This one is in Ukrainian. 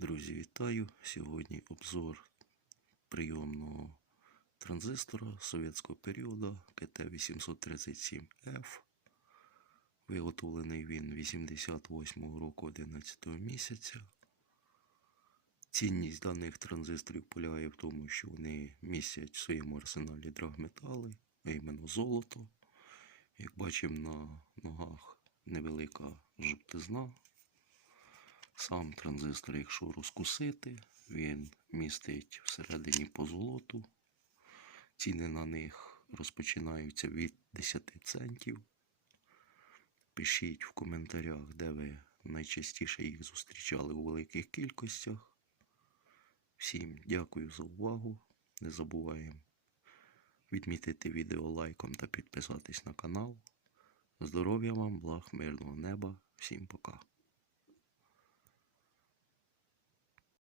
Друзі, вітаю! Сьогодні обзор прийомного транзистора совєтського періоду КТ-837F. Виготовлений він 88 року 11 місяця. Цінність даних транзисторів полягає в тому, що вони містять в своєму арсеналі драгметали, а іменно золото. Як бачимо на ногах невелика жовтизна. Сам транзистор, якщо розкусити, він містить всередині позолоту. Ціни на них розпочинаються від 10 центів. Пишіть в коментарях, де ви найчастіше їх зустрічали у великих кількостях. Всім дякую за увагу. Не забуваємо відмітити відео лайком та підписатись на канал. Здоров'я вам, благ, мирного неба. Всім пока.